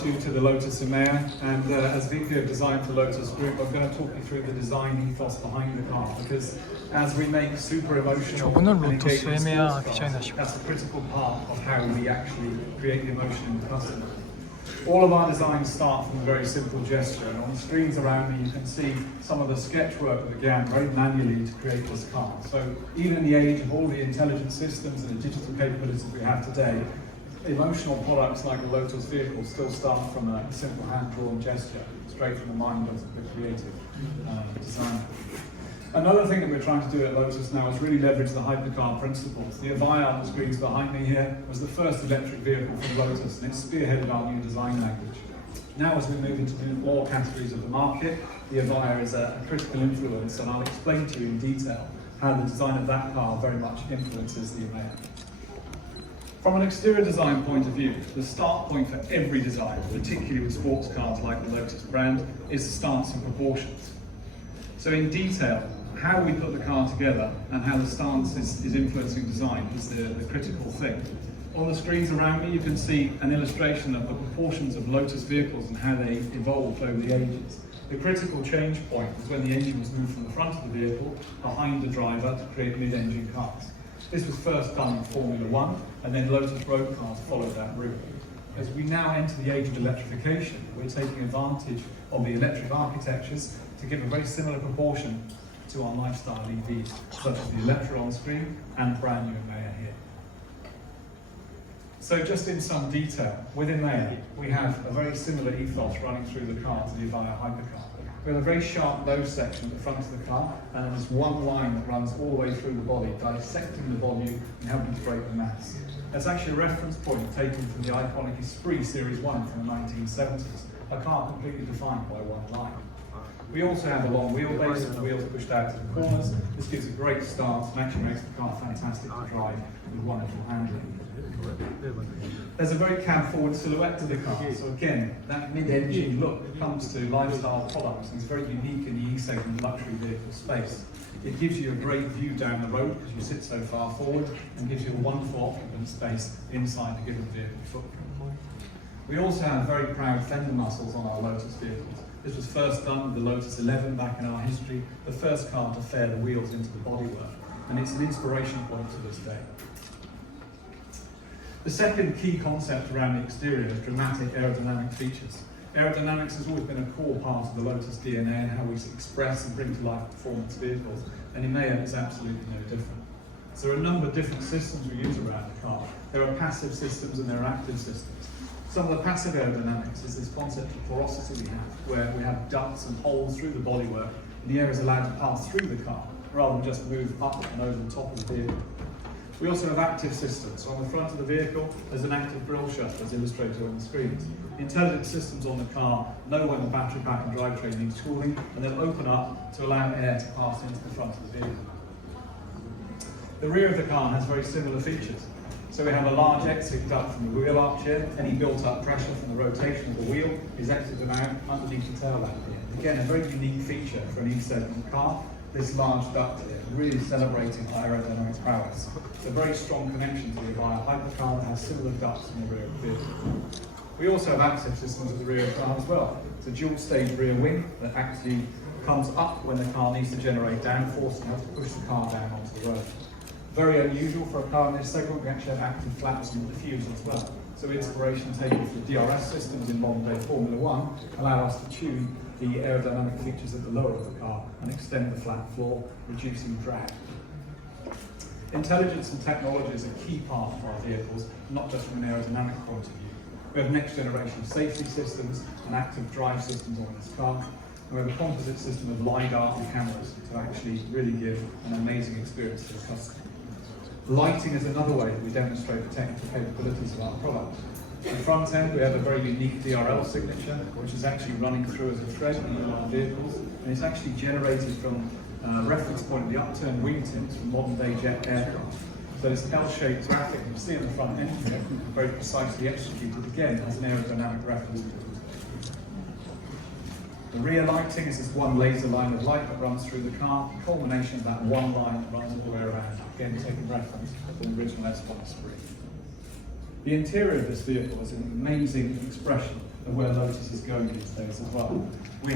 To the Lotus EMEA, and as VP of Design for Lotus Group, I'm going to talk you through the design ethos behind the car, because as we make super emotional 저분은 and 로투스 engaging EMEA sports cars, 디자이너시고. that's a critical part of how we actually create the emotion in the customer. All of our designs start from a very simple gesture, and on the screens around me you can see some of the sketch work that began very manually to create this car. So even in the age of all the intelligent systems and the digital capabilities we have today, emotional products like a Lotus vehicle still start from a simple hand-drawn gesture, straight from the mind of the creative designer. Another thing that we're trying to do at Lotus now is really leverage the hypercar principles. The Evija on the screens behind me here was the first electric vehicle from Lotus, and it spearheaded our new design language. Now as we move into more categories of the market, the Evija is a critical influence, and I'll explain to you in detail how the design of that car very much influences the EMEA. From an exterior design point of view, the start point for every design, particularly with sports cars like the Lotus brand, is the stance and proportions. So in detail, how we put the car together and how the stance is influencing design is the critical thing. On the screens around me you can see an illustration of the proportions of Lotus vehicles and how they evolved over the ages. The critical change point is when the engine was moved from the front of the vehicle behind the driver to create mid-engine cars. This was first done in Formula One, and then Lotus road cars followed that route. As we now enter the age of electrification, we're taking advantage of the electric architectures to give a very similar proportion to our lifestyle EVs, such as the Electra on screen and brand new EMEA here. So just in some detail, with EMEA, we have a very similar ethos running through the car to the Evija hypercar. We have a very sharp nose section at the front of the car, and there's one line that runs all the way through the body, dissecting the volume and helping to break the mass. That's actually a reference point taken from the iconic Esprit Series 1 from the 1970s, a car completely defined by one line. We also have a long wheelbase with the wheels pushed out to the corners. This gives a great start and actually makes the car fantastic to drive with wonderful handling. There's a very cab-forward silhouette to the car, so again, that mid-engine look comes to lifestyle products and it's very unique in the E-segment luxury vehicle space. It gives you a great view down the road because you sit so far forward, and gives you a wonderful occupant space inside the given vehicle footprint. We also have very proud fender muscles on our Lotus vehicles. This was first done with the Lotus 11 back in our history, the first car to fare the wheels into the bodywork, and it's an inspiration point to this day. The second key concept around the exterior is dramatic aerodynamic features. Aerodynamics has always been a core part of the Lotus DNA and how we express and bring to life performance vehicles, and EMEA is absolutely no different. So there are a number of different systems we use around the car. There are passive systems and there are active systems. Some of the passive aerodynamics is this concept of porosity we have, where we have ducts and holes through the bodywork, and the air is allowed to pass through the car, rather than just move up and over the top of the vehicle. We also have active systems. So on the front of the vehicle, there's an active grille shutter as illustrated on the screens. The intelligent systems on the car know when the battery pack and drivetrain needs cooling, and they'll open up to allow air to pass into the front of the vehicle. The rear of the car has very similar features. So we have a large exit duct from the wheel arch here. Any built-up pressure from the rotation of the wheel is exited out underneath the tail lamp here. Again, a very unique feature for an E-segment car. This large duct here, really celebrating aerodynamic prowess. It's a very strong connection to the Evija hypercar that has similar ducts in the rear of the vehicle. We also have active systems at the rear of the car as well. It's a dual-stage rear wing that actually comes up when the car needs to generate downforce and has to push the car down onto the road. Very unusual for a car in this segment, we actually have active flaps and diffuser as well. So inspiration taken from the DRS systems in modern day Formula One allow us to tune the aerodynamic features at the lower of the car and extend the flat floor, reducing drag. Intelligence and technology is a key part of our vehicles, not just from an aerodynamic point of view. We have next generation safety systems and active drive systems on this car. And we have a composite system of LiDAR and cameras to actually really give an amazing experience to the customer. Lighting is another way that we demonstrate the technical capabilities of our product. At the front end, we have a very unique DRL signature, which is actually running through as a thread in our vehicles, and it's actually generated from a reference point of the upturned wingtips from modern day jet aircraft. So this L-shaped graphic you see on the front end here, very precisely executed, again as an aerodynamic reference point. The rear lighting is this one laser line of light that runs through the car, the culmination of that one line that runs all the way around, again taking reference from the original S1 Esprit. The interior of this vehicle is an amazing expression of where Lotus is going these days as well. We